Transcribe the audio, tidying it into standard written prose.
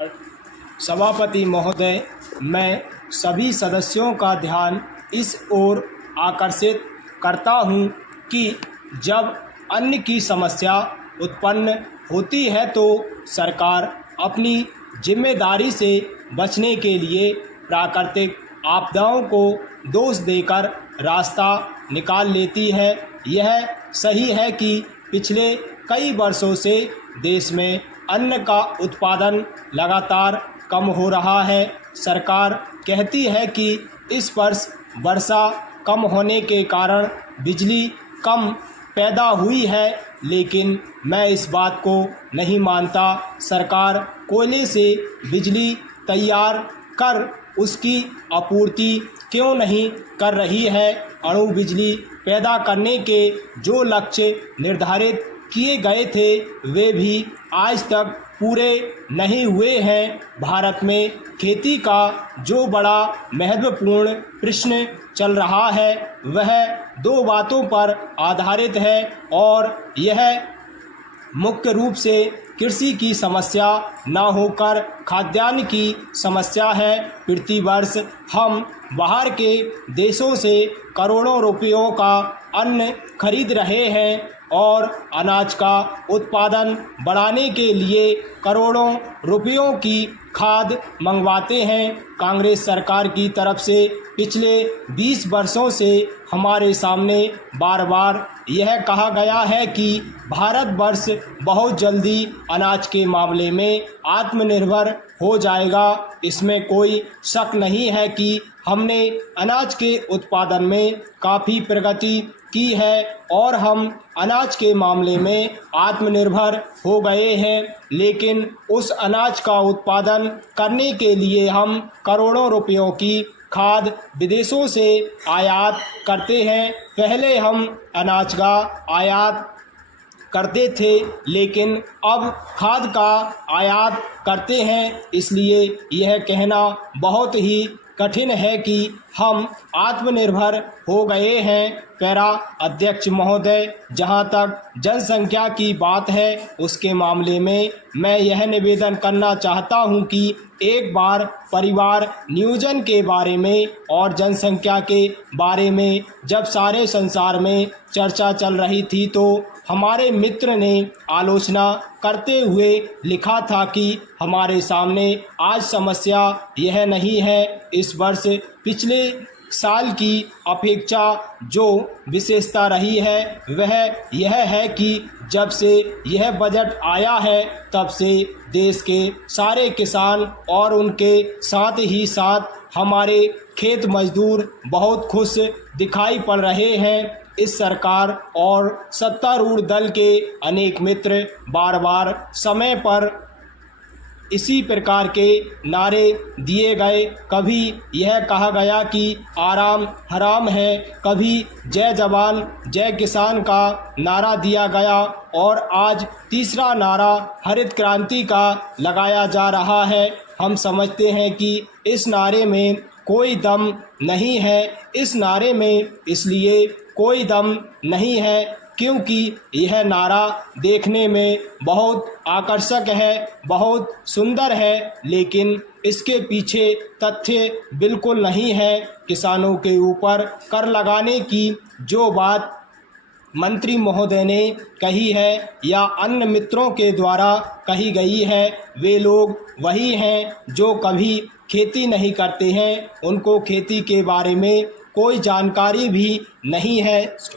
सभापति महोदय, मैं सभी सदस्यों का ध्यान इस ओर आकर्षित करता हूं कि जब अन्न की समस्या उत्पन्न होती है तो सरकार अपनी जिम्मेदारी से बचने के लिए प्राकृतिक आपदाओं को दोष देकर रास्ता निकाल लेती है। यह सही है कि पिछले कई वर्षों से देश में अन्न का उत्पादन लगातार कम हो रहा है। सरकार कहती है कि इस वर्ष वर्षा कम होने के कारण बिजली कम पैदा हुई है, लेकिन मैं इस बात को नहीं मानता। सरकार कोयले से बिजली तैयार कर उसकी आपूर्ति क्यों नहीं कर रही है? अणु बिजली पैदा करने के जो लक्ष्य निर्धारित किए गए थे वे भी आज तक पूरे नहीं हुए हैं। भारत में खेती का जो बड़ा महत्वपूर्ण प्रश्न चल रहा है वह दो बातों पर आधारित है और यह मुख्य रूप से कृषि की समस्या न होकर खाद्यान्न की समस्या है। प्रति वर्ष हम बाहर के देशों से करोड़ों रुपयों का अन्न खरीद रहे हैं और अनाज का उत्पादन बढ़ाने के लिए करोड़ों रुपयों की खाद मंगवाते हैं। कांग्रेस सरकार की तरफ से पिछले 20 वर्षों से हमारे सामने बार बार यह कहा गया है कि भारतवर्ष बहुत जल्दी अनाज के मामले में आत्मनिर्भर हो जाएगा। इसमें कोई शक नहीं है कि हमने अनाज के उत्पादन में काफ़ी प्रगति की है और हम अनाज के मामले में आत्मनिर्भर हो गए हैं, लेकिन उस अनाज का उत्पादन करने के लिए हम करोड़ों रुपयों की खाद विदेशों से आयात करते हैं। पहले हम अनाज का आयात करते थे, लेकिन अब खाद का आयात करते हैं। इसलिए यह कहना बहुत ही कठिन है कि हम आत्मनिर्भर हो गए हैं। पैरा अध्यक्ष महोदय, जहां तक जनसंख्या की बात है उसके मामले में मैं यह निवेदन करना चाहता हूं कि एक बार परिवार नियोजन के बारे में और जनसंख्या के बारे में जब सारे संसार में चर्चा चल रही थी तो हमारे मित्र ने आलोचना करते हुए लिखा था कि हमारे सामने आज समस्या यह नहीं है। इस वर्ष पिछले साल की अपेक्षा जो विशेषता रही है वह यह है कि जब से यह बजट आया है तब से देश के सारे किसान और उनके साथ ही साथ हमारे खेत मजदूर बहुत खुश दिखाई पड़ रहे हैं। इस सरकार और सत्तारूढ़ दल के अनेक मित्र बार बार समय पर इसी प्रकार के नारे दिए गए। कभी यह कहा गया कि आराम हराम है, कभी जय जवान जय किसान का नारा दिया गया और आज तीसरा नारा हरित क्रांति का लगाया जा रहा है। हम समझते हैं कि इस नारे में कोई दम नहीं है। इस नारे में इसलिए कोई दम नहीं है क्योंकि यह नारा देखने में बहुत आकर्षक है, बहुत सुंदर है, लेकिन इसके पीछे तथ्य बिल्कुल नहीं है। किसानों के ऊपर कर लगाने की जो बात मंत्री महोदय ने कही है या अन्य मित्रों के द्वारा कही गई है, वे लोग वही हैं जो कभी खेती नहीं करते हैं, उनको खेती के बारे में कोई जानकारी भी नहीं है।